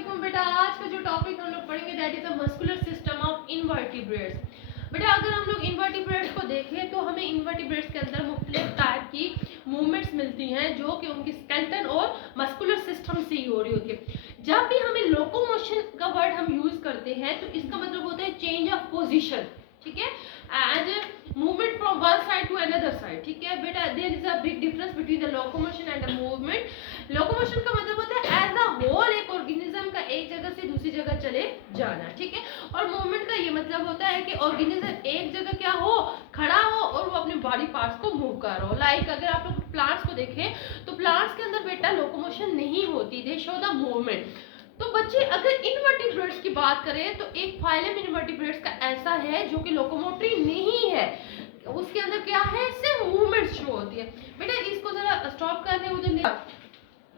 वालेकुम बेटा। आज का जो टॉपिक हम लोग पढ़ेंगे that is the muscular system of invertebrates. बेटा अगर हम लोग इनवर्टिब्रेट्स को देखें तो हमें इनवर्टिब्रेट्स के अंदर मुख्तलिफ टाइप की मूवमेंट्स मिलती हैं जो कि उनकी स्केलेटन और मस्कुलर सिस्टम से ही हो रही होती है। जब भी हमें लोकोमोशन का वर्ड हम यूज करते हैं तो इसका मतलब होता है चेंज ऑफ पोजिशन, ठीक है, and movement from one side to another side, ठीक है बेटा। There is a big difference between the locomotion and the movement. Locomotion का मतलब होता है एज अ होल एक ऑर्गेनिज्म का एक जगह से दूसरी जगह चले जाना, ठीक है। और मूवमेंट का ये मतलब होता है कि ऑर्गेनिज्म एक जगह क्या हो, खड़ा हो और वो अपने बॉडी पार्ट्स को मूव कर रहा हो। लाइक अगर आप लोग प्लांट्स को देखें तो प्लांट्स के अंदर बेटा लोकोमोशन नहीं होती, दे शो द मूवमेंट। तो बच्चे अगर इनवर्टिब्रेट्स की बात करें तो एक फाइलम इनवर्टिब्रेट्स का ऐसा है जो कि लोकोमोटरी नहीं है, उसके अंदर क्या है, सिर्फ मूवमेंट शो होती है। बेटा इसको जरा स्टॉप कर दें उधर।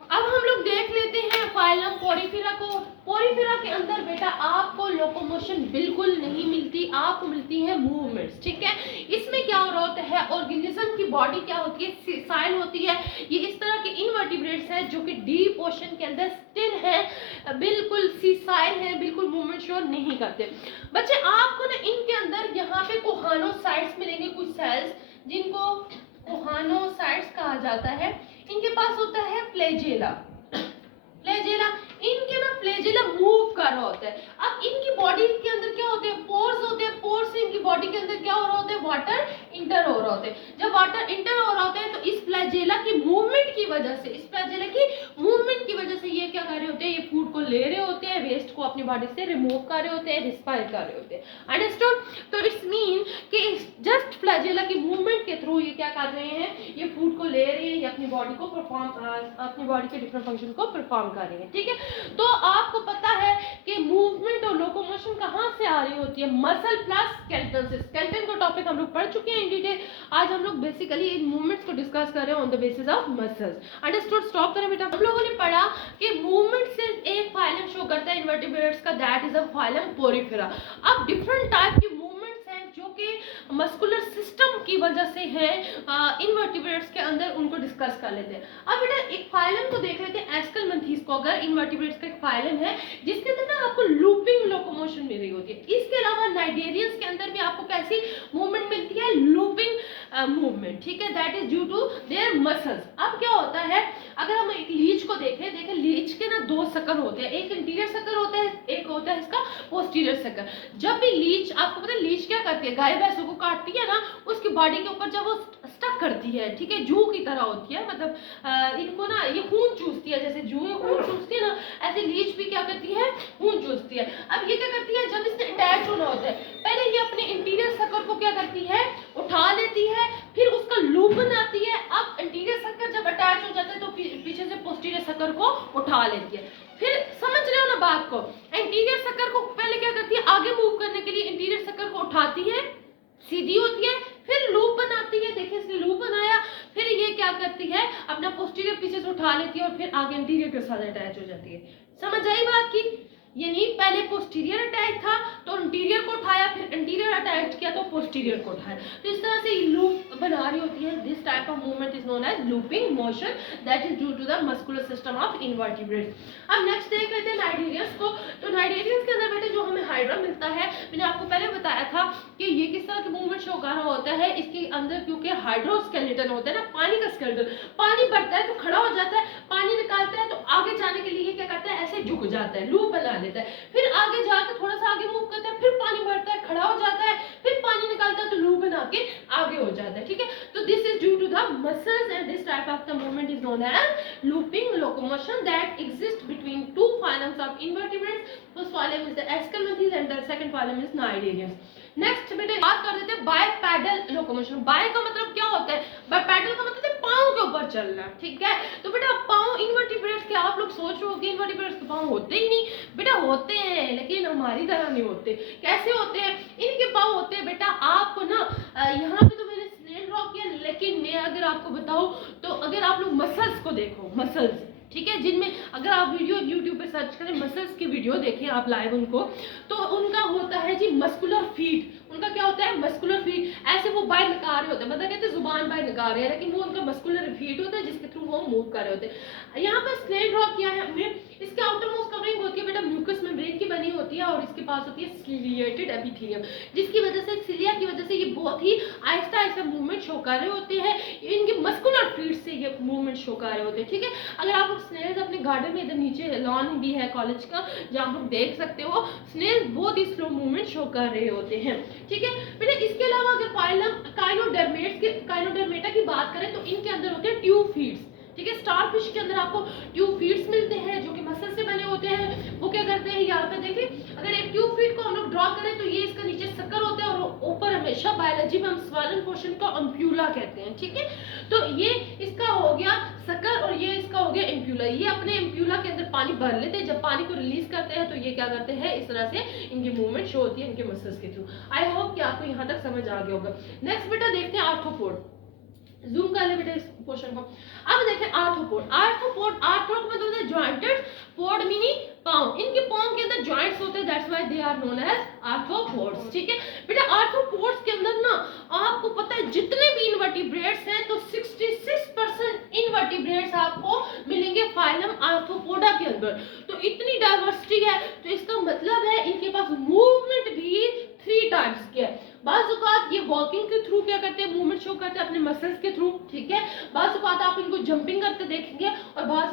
अब हम लोग देख लेते हैं फाइलम पोरिफेरा को। पोरिफेरा के अंदर बेटा आपको लोकोमोशन बिल्कुल नहीं मिलती, आपको मिलती है मूवमेंट्स, ठीक है। इसमें क्या हो रहा होता है, ऑर्गेनिज्म की बॉडी क्या होती है, सीसाइल होती है। ये इस तरह के इनवर्टिब्रेट्स हैं जो कि डीप ओशन के अंदर स्टिल है, बिल्कुल सीसाइल है, बिल्कुल मूवमेंट शो नहीं करते। बच्चे आपको ना इनके अंदर यहाँ पे कोहानोसाइट्स मिलेंगे, कुछ सेल्स जिनको कोहानोसाइट्स कहा जाता है। इनके पास होता है फ्लैजेला। फ्लैजेला इनके ना फ्लैजेला मूव कर रहा होता है। अब इनकी बॉडी के अंदर क्या होते हैं, पोर्स होते हैं। पोर्स से इनकी बॉडी के अंदर क्या हो रहा होता है, वाटर इंटर हो रहा होता है। जब वाटर इंटर हो रहा होता है तो इस फ्लैजेला की मूवमेंट की वजह से, इस फ्लैजेला की मूवमेंट की वजह से ये क्या कर रहे होते हैं, ये फूड को ले रहे होते हैं, वेस्ट को अपनी बॉडी से रिमूव कर रहे होते हैं, रिस्पायर कर रहे होते हैं। अंडरस्टूड? तो इट्स मीन कि जस्ट फ्लैजेला की मूवमेंट के थ्रू ये क्या कर रहे हैं, ये फूड को ले रहे हैं, ये अपनी बॉडी को अपनी बॉडी के डिफरेंट फंक्शन को परफॉर्म कर रही है, ठीक है। तो आपको पता है कि मूवमेंट और लोकोमोशन कहाँ से आ रही होती है, मसल प्लस स्केलेटन से। स्केलेटन का टॉपिक हम लोग पढ़ चुके हैं इन डिटेल। आज हम लोग बेसिकली इन मूवमेंट्स को डिस्कस कर रहे हैं on the basis of muscles. Understood? Stop करें बेटा। हम लोगों ने पढ़ा कि मूवमेंट सिर्फ एक फाइलम शो करता है इनवर्टिब्रेट्स का, that is a phylum Porifera. अब डिफरेंट टाइप की मूवमेंट्स हैं जो कि मस्कुलर सिस्टम की वजह से है इनवर्टिब्रेट्स के अंदर, उनको डिस्कस कर लेते हैं। अब बेटा एक फाइलम को देख लेते हैं, एस्कलमेंथीज को। अगर इनवर्टिब्रेट्स का एक फाइलम है जिसके अंदर ना आपको लूपिंग लोकोमोशन मिल रही होती है। इसके अलावा नाइडेरियंस के अंदर भी आपको कैसी मूवमेंट मिलती है, लूपिंग मूवमेंट, ठीक है, that is due to their muscles. अब क्या होता है, अगर हम एक लीच को देखें लीच के ना दो सक्कर होते हैं, एक इंटीरियर सक्कर होता है, एक होता है इसका पोस्टीरियर सक्कर। जब भी लीच, आपको पता है लीच क्या करती है, गाय भैंसों को काटती है ना, उसकी बॉडी के ऊपर जब वो स्टक करती है, ठीक है, जू की तरह होती है, मतलब इनको ना ये खून चूसती है, जैसे जू खून चूसती है ना, ऐसे लीच भी क्या करती है, खून चूसती है। अब ये क्या करती है, जब इससे अटैच होना होता है, पहले ये अपने इंटीरियर सक्कर को क्या करती है, उठा लेती है, फिर उसका लूप बनाती है। अब इंटीरियर सक्कर जब अटैच हो जाता है तो पीछे से पोस्टीरियर सक्कर को उठा लेती है। फिर समझ रहे हो ना बात को, इंटीरियर सक्कर को पहले क्या करती है, आगे मूव करने के लिए इंटीरियर सक्कर को उठाती है, सीधी होती है, फिर लूप बनाती है, देखिए इसने लूप बनाया, फिर ये क्या करती है, अपना पोस्टीरियर पीछे से उठा लेती है और फिर आगे इंटीरियर के साथ अटैच हो जाती है। समझ आई बात की? यानी पहले पोस्टीरियर अटैच था तो इंटीरियर को उठाया, फिर इंटीरियर अटैच किया तो पोस्टीरियर को उठाया। तो इस तरह से लूप बना रही होती है। This type of movement is known as looping motion, that is due to the muscular system of invertebrates. अब नेक्स्ट देख लेते हैं नाइडेरियंस को। तो नाइडेरियंस के अंदर बेटे जो हमें हाइड्रा मिलता है, मैंने आपको पहले बताया था कि ये किस तरह के मूवमेंट शो कर रहा होता है। इसके अंदर क्योंकि हाइड्रोस्केलेटन होता है ना, पानी का स्केलेटन, पानी बढ़ता है तो खड़ा हो जाता है, पानी निकालता है तो आगे जाने के लिए ये क्या करता है, ऐसे झुक जाता है, लूप बना लेता है, फिर आगे जाकर थोड़ा सा आगे मूव करता है, फिर पानी बढ़ता है, खड़ा हो जाता है, फिर पानी निकालता है तो लूप बना के आगे हो जाता है, ठीक है। तो this is due to the muscles and this type of the movement is known as looping locomotion that exist between two phylums of invertebrates. First phylum is the aschelminthes and the second phylum is cnidarians. Next बेटे बात कर लेते हैं बायपैडल locomotion. Bye का मतलब क्या होता है, बायपैडल का मतलब है पांव के ऊपर चलना, ठीक है। तो बेटा पांव इनवर्टिब्रेट्स के, आप लोग सोच रहे हो कि इनवर्टिब्रेट्स के पांव होते ही नहीं, बेटा होते हैं लेकिन हमारी तरह नहीं होते। कैसे होते हैं, इनके पांव होते हैं बेटा, आपको ना यहाँ पे तो मैंने स्नेल ड्रॉ किया, लेकिन मैं अगर आपको बताऊं तो अगर आप लोग मसल्स को देखो, मसल्स, ठीक है, जिनमें अगर आप वीडियो YouTube पे सर्च करें, मसल्स की वीडियो देखें आप लाइव उनको, तो उनका होता है जी मस्कुलर फीट। उनका क्या होता है, मस्कुलर फीट। ऐसे वो बाहर निकाल रहे होते हैं, मतलब कहते हैं जुबान बाहर निकाल रहे हैं, लेकिन वो उनका मस्कुलर फीट होता है जिसके थ्रू वो मूव कर रहे होते हैं। यहाँ पर स्नेल ड्रॉ किया है हमने, इसके आउटर मोस्ट कवरिंग होती है बेटा पास होती है सिलिएटेड एपिथेलियम, जिसकी वजह से सिलिया की वजह से ये बहुत ही आहिस्ता आहिस्ता मूवमेंट शो कर रहे होते हैं, इनके मस्कुलर फ्लूइड से ये मूवमेंट शो कर रहे होते हैं। ठीक है, अगर आप स्नेल्स अपने गार्डन में इधर नीचे लॉन भी है कॉलेज का जहाँ आप लोग देख सकते हो, स्नेल्स बहुत ही स्लो मूवमेंट शो कर रहे होते हैं। ठीक है बेटा, इसके अलावा अगर फाइलम काइनोडर्मेटा की बात करें तो इनके अंदर होते हैं ट्यूब फीड्स। ठीक है, स्टारफिश के अंदर आपको ट्यूब फीड्स मिलते हैं जो कि मसल से बने होते हैं। वो क्या करते हैं, यहाँ पे देखिए, अगर एक ट्यूब फीड को हम लोग ड्रॉ करें तो ये इसका नीचे शक्कर होता है और ऊपर हमेशा बायोलॉजी में हम स्वालन पोर्शन को अम्प्यूला कहते हैं। ठीक है, तो ये इसका हो गया शक्कर और ये इसका हो गया एम्प्यूला। ये अपने एम्प्यूला के अंदर पानी भर लेते हैं, जब पानी को रिलीज करते हैं तो ये क्या करते हैं, इस तरह से इनकी मूवमेंट शो होती है इनके मसल्स के थ्रू। आई होप कि आपको यहाँ तक समझ आ गया होगा। नेक्स्ट बेटा देखते हैं आर्थ्रोपोड। जूम कर ले बेटा इस पोर्शन को। अब देखें आर्थ्रोपोड। आर्थ्रो का मतलब है जॉइंटेड, पोड मीनिंग पाँव। इनके पाँव के अंदर जॉइंट्स होते हैं, that's why they are known as arthropods. ठीक है बेटा, आर्थ्रोपोड्स के अंदर ना आपको पता है जितने भी इनवर्टिब्रेट्स हैं तो 66% इनवर्टिब्रेट्स आपको मिलेंगे फाइलम आर्थ्रोपोडा के अंदर। तो इतनी डाइवर्सिटी है, तो इसका मतलब है इनके पास मूवमेंट भी 3 टाइप्स के है। बाज़ ये वॉकिंग के थ्रू क्या करते हैं, मूवमेंट शो करते हैं अपने मसल्स के थ्रू। ठीक है, बाज़ आप इनको जंपिंग करते देखेंगे, और बाज़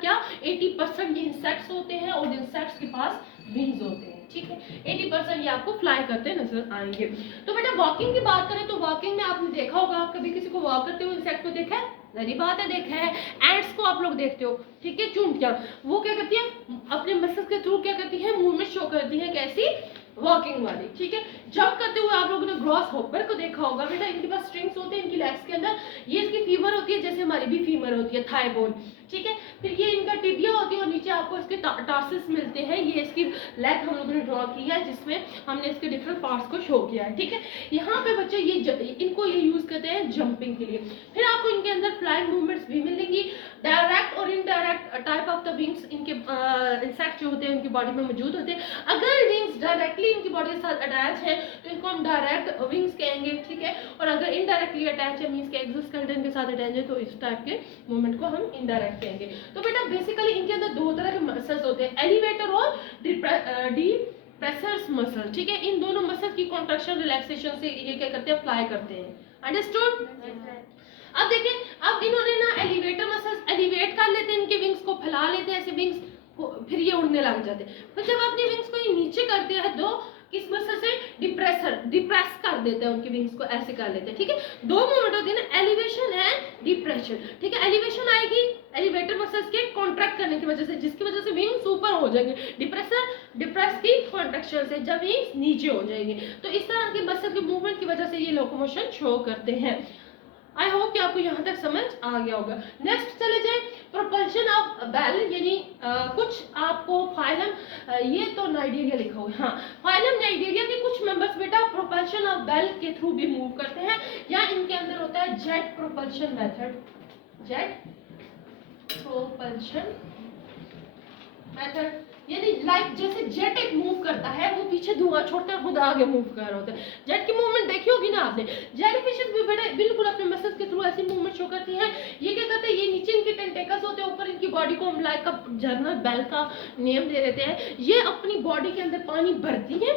क्या 80% ये इंसेक्ट्स होते हैं और इंसेक्ट्स के पास विंग्स होते हैं। ठीक है, 80% ये आपको फ्लाई करते नजर आएंगे। तो बेटा वॉकिंग की बात करें तो वॉकिंग में आपने देखा होगा, आप कभी किसी को वॉक करते हुए इंसेक्ट को देखा है? नई बात है, देखा है। एंड्स को आप लोग देखते हो, ठीक है, चूंटियां, वो क्या करती है अपने मसल्स के थ्रू क्या करती है, मूवमेंट शो करती है। कैसी? वॉकिंग वाली। ठीक है, जंप करते हुए आप लोगों ने ग्रॉस हॉपर को देखा होगा बेटा, इनके पास स्ट्रिंग्स होते हैं इनकी लेग्स के अंदर। ये इसकी फीमर होती है, जैसे हमारी भी फीमर होती है, थाई बोन। ठीक है, फिर ये इनका टिबिया होती है और नीचे आपको इसके टार्सिस मिलते हैं। ये इसकी लेग हम लोगों ने ड्रॉ की है, जिसमें हमने इसके डिफरेंट पार्ट्स को शो किया है। ठीक है, यहाँ पे बच्चे इनको ये यूज करते हैं जंपिंग के लिए। फिर आपको इनके अंदर फ्लाइंग मूवमेंट्स भी मिलेंगी। डायरेक्ट और indirect type of the wings इनके इंसेक्ट जो होते हैं उनकी बॉडी में मौजूद होते हैं। अगर विंग्स डायरेक्टली इनकी बॉडी के साथ अटैच है तो इसको हम डायरेक्ट विंग्स कहेंगे। ठीक है, और अगर इनडायरेक्टली अटैच है मींस के एक्सोस्केलेटन के साथ अटैच है तो इस टाइप के मूवमेंट को हम इनडायरेक्ट कहेंगे। तो बेटा बेसिकली इनके अंदर 2 तरह के मसल्स होते हैं, एलिवेटर और डिप्रेसर्स मसल। ठीक है, इन दोनों मसल की कॉन्ट्रैक्शन रिलैक्सेशन से ये क्या करते हैं, फ्लाई करते हैं। अंडरस्टूड? अब देखिए, अब इन्होंने ना एलिवेटर मसल्स एलिवेट कर लेते हैं, इनके विंग्स को फैला लेते हैं ऐसे विंग्स को, फिर ये उड़ने लग जाते हैं। फिर जब अपने विंग्स को ये नीचे करते हैं तो किस मसल से, डिप्रेस कर देते हैं उनके विंग्स को, ऐसे कर लेते हैं। ठीक है, 2 मूवमेंट होती है ना, एलिवेशन एंड डिप्रेशन। ठीक है, एलिवेशन आएगी एलिवेटर मसल्स के कॉन्ट्रैक्ट करने की वजह से, जिसकी वजह से विंग्स ऊपर हो जाएंगे। डिप्रेस की कॉन्ट्रैक्शन से जब विंग्स नीचे हो जाएंगे। तो इस तरह के मसल के मूवमेंट की वजह से ये लोकोमोशन शो करते हैं। आई होप कि आपको यहाँ तक समझ आ गया होगा। नेक्स्ट चले जाए, प्रोपल्शन ऑफ बेल, यानी कुछ आपको फाइलम, ये तो नाइजीरिया लिखा हुआ है, हाँ, फाइलम नाइजीरिया के कुछ मेंबर्स बेटा प्रोपल्शन ऑफ बेल के थ्रू भी मूव करते हैं, या इनके अंदर होता है jet propulsion method. Jet propulsion method यानी लाइक जैसे जेट एक मूव करता है, वो पीछे धुआं छोड़ता है, खुद आगे मूव कर रहा होता है। जेट की मूवमेंट देखी होगी ना आपने। जेलीफिशेस भी बेटा बिल्कुल अपने मसल्स के थ्रू ऐसी मूवमेंट शो करती हैं। ये क्या करते हैं, ये नीचे इनके टेंटेकल्स होते हैं, ऊपर इनकी बॉडी को हम लाइक अ जर्नल बेल का नेम दे देते हैं। ये अपनी बॉडी के अंदर पानी भरती है,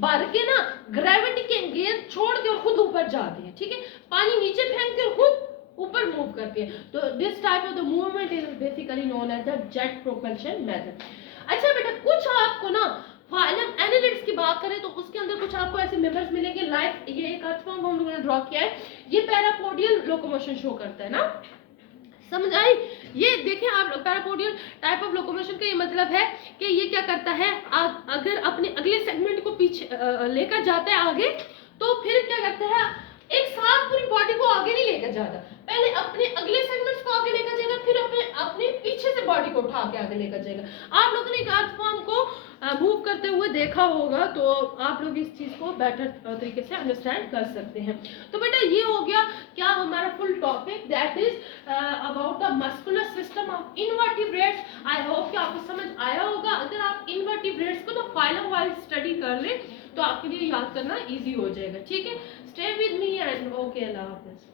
भर के ना ग्रेविटी के एंगेज छोड़ के खुद ऊपर जाती है। ठीक है, पानी नीचे फेंक के खुद ऊपर मूव करती है। तो this type of the movement is basically known as the jet propulsion method. अच्छा बेटा, कुछ आपको ना फाइलम एनालिड्स की बात करें तो उसके अंदर कुछ आपको ऐसे मेंबर्स मिलेंगे, लाइक ये एक अर्थवर्म हम लोगों ने ड्रॉ किया है, ये पैरापोडियल लोकोमोशन शो करता है ना, समझ आई? ये देखें आप, पैरापोडियल टाइप ऑफ लोकोमोशन का ये मतलब है कि ये क्या करता है, अगर अपने अगले सेगमेंट को पीछे लेकर जाता है आगे, तो फिर क्या करता है, एक साथ पूरी बॉडी को आगे नहीं लेकर जाता, पहले अपने अगले सेगमेंट्स को आगे लेकर जाएगा, फिर अपने पीछे से बॉडी को उठा के आगे लेकर जाएगा। आप लोगों ने एक अर्थवर्म को मूव करते हुए देखा होगा, तो आप लोग इस चीज को बेटर तरीके से अंडरस्टैंड कर सकते हैं। तो बेटा ये हो गया क्या हमारा full topic, that is about the muscular system of invertebrates. I hope कि आपको समझ आया होगा। अगर आप इनवर्टिब्रेट्स को ना फाइलम वाइज स्टडी कर ले तो आपके लिए याद करना इजी हो जाएगा। ठीक है, stay with me and okay, Allah Hafiz.